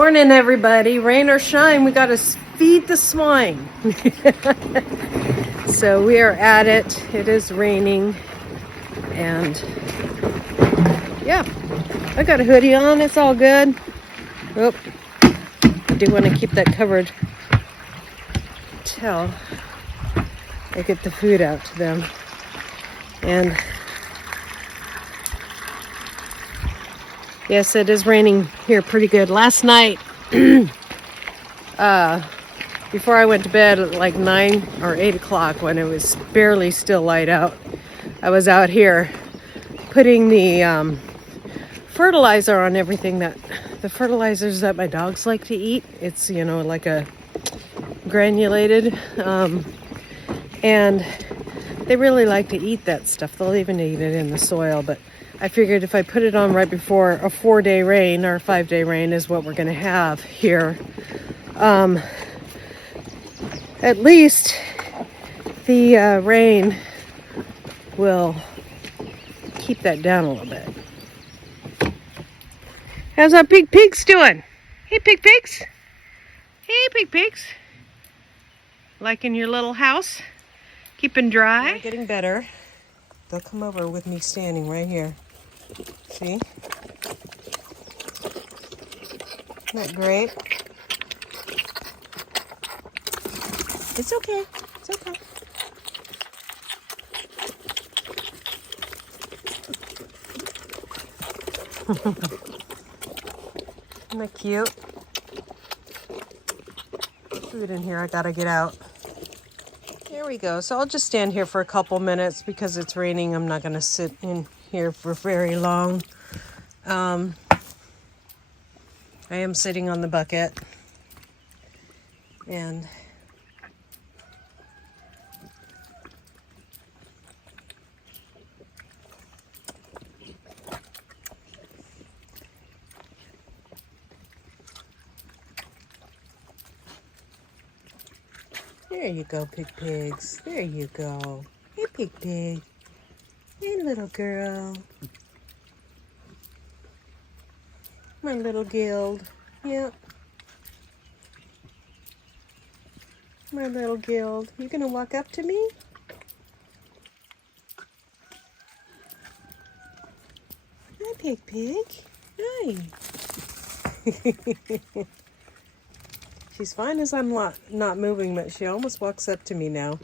Morning, everybody. Rain or shine, we got to feed the swine. So we are at it. It is raining. And yeah, I got a hoodie on. It's all good. Oh, I do want to keep that covered till I get the food out to them. And yes, it is raining here pretty good. Last night, before I went to bed at like 9 or 8 o'clock when it was barely still light out, I was out here putting the fertilizer on everything, the fertilizers that my dogs like to eat. It's, you know, like a granulated, and they really like to eat that stuff. They'll even eat it in the soil, but I figured if I put it on right before a 4-day rain or a 5-day rain is what we're going to have here, at least the rain will keep that down a little bit. How's our pig pigs doing? Hey, pig pigs. Hey, pig pigs. Liking your little house? Keeping dry? They're getting better. They'll come over with me standing right here. See? Isn't that great? It's okay. It's okay. Isn't that cute? Food in here, I gotta get out. There we go. So I'll just stand here for a couple minutes because it's raining. I'm not gonna sit in here for very long. I am sitting on the bucket, and there you go, pig pigs. There you go. Hey, pig pig. Hey, little girl. My little guild. Yep. My little guild. You gonna walk up to me? Hi, pig pig. Hi. She's fine as I'm not moving, but she almost walks up to me now.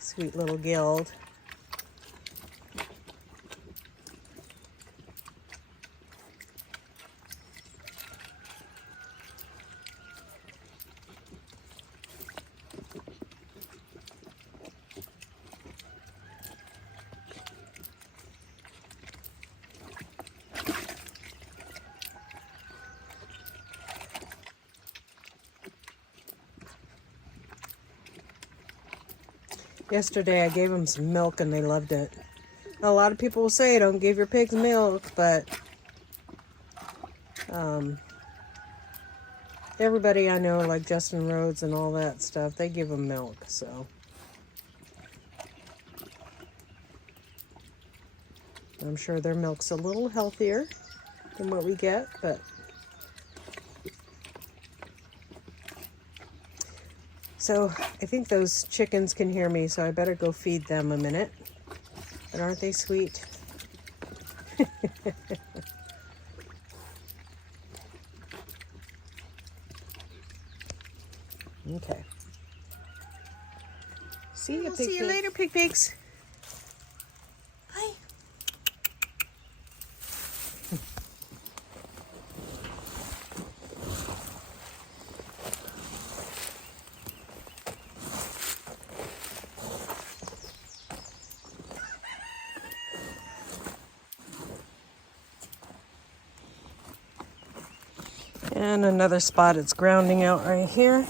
Sweet little guild. Yesterday I gave them some milk and they loved it. A lot of people will say don't give your pigs milk, but everybody I know, like Justin Rhodes and all that stuff, they give them milk, so. I'm sure their milk's a little healthier than what we get, but so I think those chickens can hear me, so I better go feed them a minute. But aren't they sweet? Okay. See you, pig pigs. See you later, pig pigs. Bye. And another spot it's grounding out right here.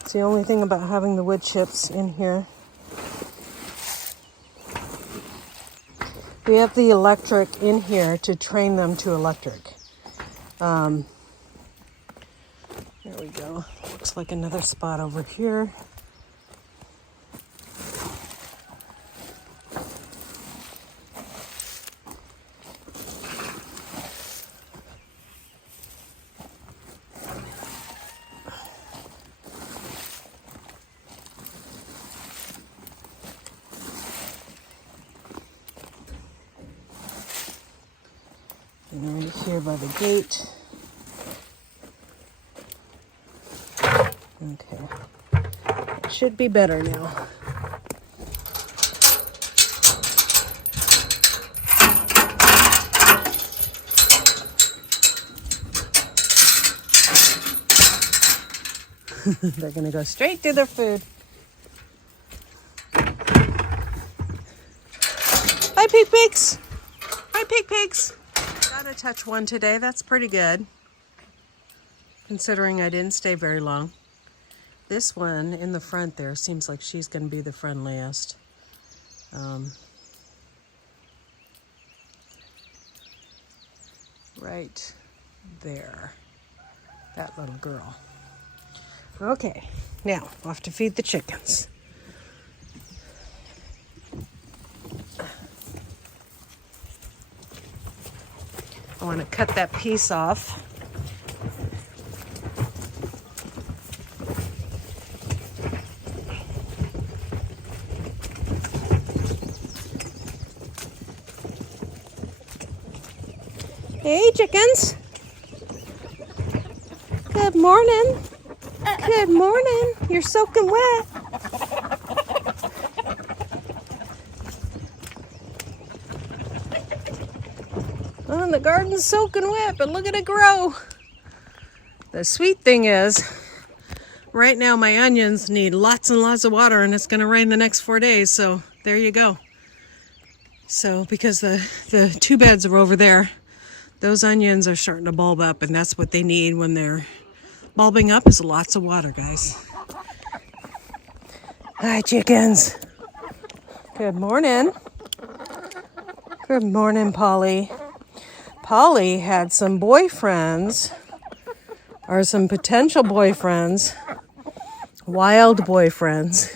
It's the only thing about having the wood chips in here. We have the electric in here to train them to electric. There we go. Looks like another spot over here. And right here by the gate. Okay. It should be better now. They're going to go straight to their food. Hi, pig pigs. Hi, pig pigs. Got to touch one today. That's pretty good, considering I didn't stay very long. This one in the front there seems like she's going to be the friendliest. Right there. That little girl. Okay, now off to feed the chickens. I want to cut that piece off. Hey, chickens. Good morning. Good morning. You're soaking wet. Oh, the garden's soaking wet, but look at it grow. The sweet thing is, right now my onions need lots and lots of water, and it's going to rain the next 4 days, so there you go. So because the two beds are over there, those onions are starting to bulb up, and that's what they need when they're bulbing up, is lots of water, guys. Hi, chickens. Good morning. Good morning, Polly. Polly had some boyfriends, or some potential boyfriends, wild boyfriends.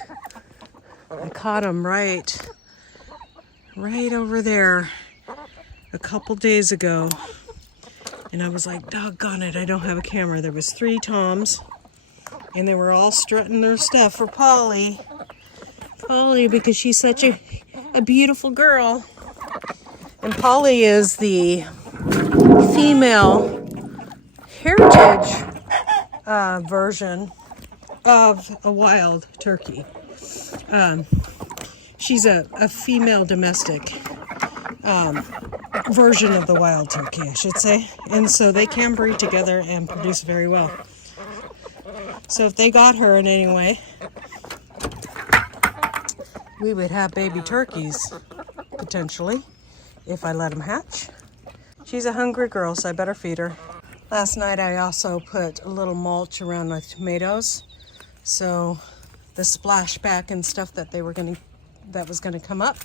I caught them right over there a couple days ago. And I was like, doggone it, I don't have a camera. There was 3 toms, and they were all strutting their stuff for Polly. Polly, because she's such a beautiful girl. And Polly is the female heritage version of a wild turkey. She's a female domestic version of the wild turkey, I should say. And so they can breed together and produce very well. So if they got her in any way, we would have baby turkeys, potentially, if I let them hatch. She's a hungry girl, so I better feed her. Last night I also put a little mulch around my tomatoes, so the splashback and stuff that was gonna come up.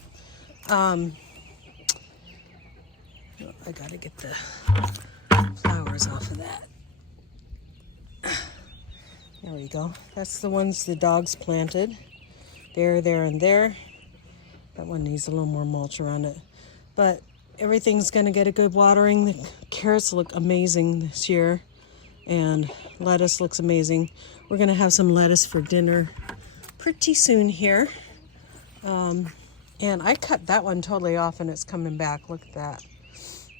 I gotta get the flowers off of that. There we go. That's the ones the dogs planted. There, and there. That one needs a little more mulch around it. But everything's gonna get a good watering. The carrots look amazing this year, and lettuce looks amazing. We're gonna have some lettuce for dinner pretty soon here. And I cut that one totally off, and it's coming back. Look at that.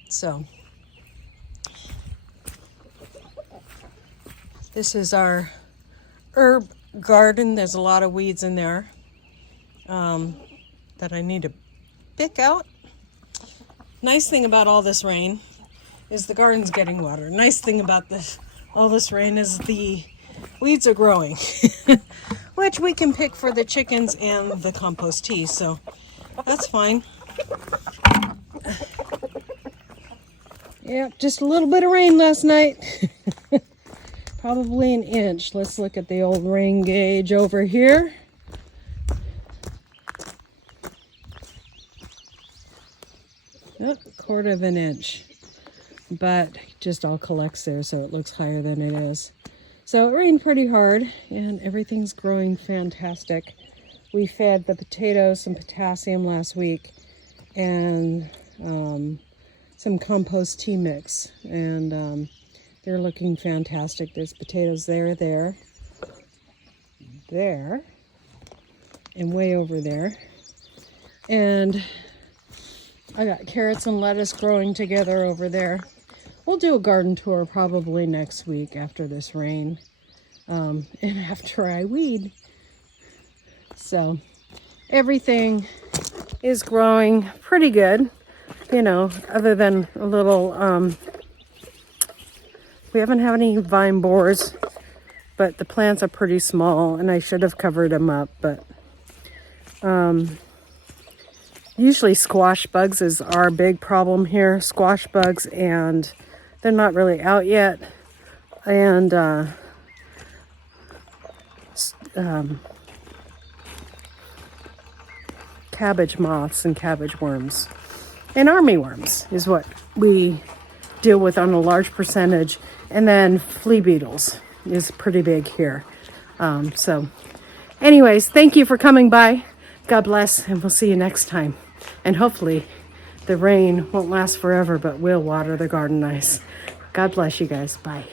So this is our herb garden. There's a lot of weeds in there that I need to pick out. Nice thing about all this rain is the garden's getting water. Nice thing about all this rain is the weeds are growing, which we can pick for the chickens and the compost tea, so that's fine. Yeah, just a little bit of rain last night. Probably an inch. Let's look at the old rain gauge over here. Oh, 1/4 of an inch. But just all collects there, so it looks higher than it is. So it rained pretty hard, and everything's growing fantastic. We fed the potatoes some potassium last week, and some compost tea mix, and they're looking fantastic. There's potatoes there, and way over there. And I got carrots and lettuce growing together over there. We'll do a garden tour probably next week after this rain, and after I weed. So everything is growing pretty good, you know, other than a little, we haven't had any vine borers, but the plants are pretty small and I should have covered them up, but usually squash bugs is our big problem here. Squash bugs, and they're not really out yet. And cabbage moths and cabbage worms. And army worms is what we deal with on a large percentage. And then flea beetles is pretty big here. So anyways, thank you for coming by. God bless, and we'll see you next time. And hopefully the rain won't last forever, but will water the garden nice. God bless you guys. Bye.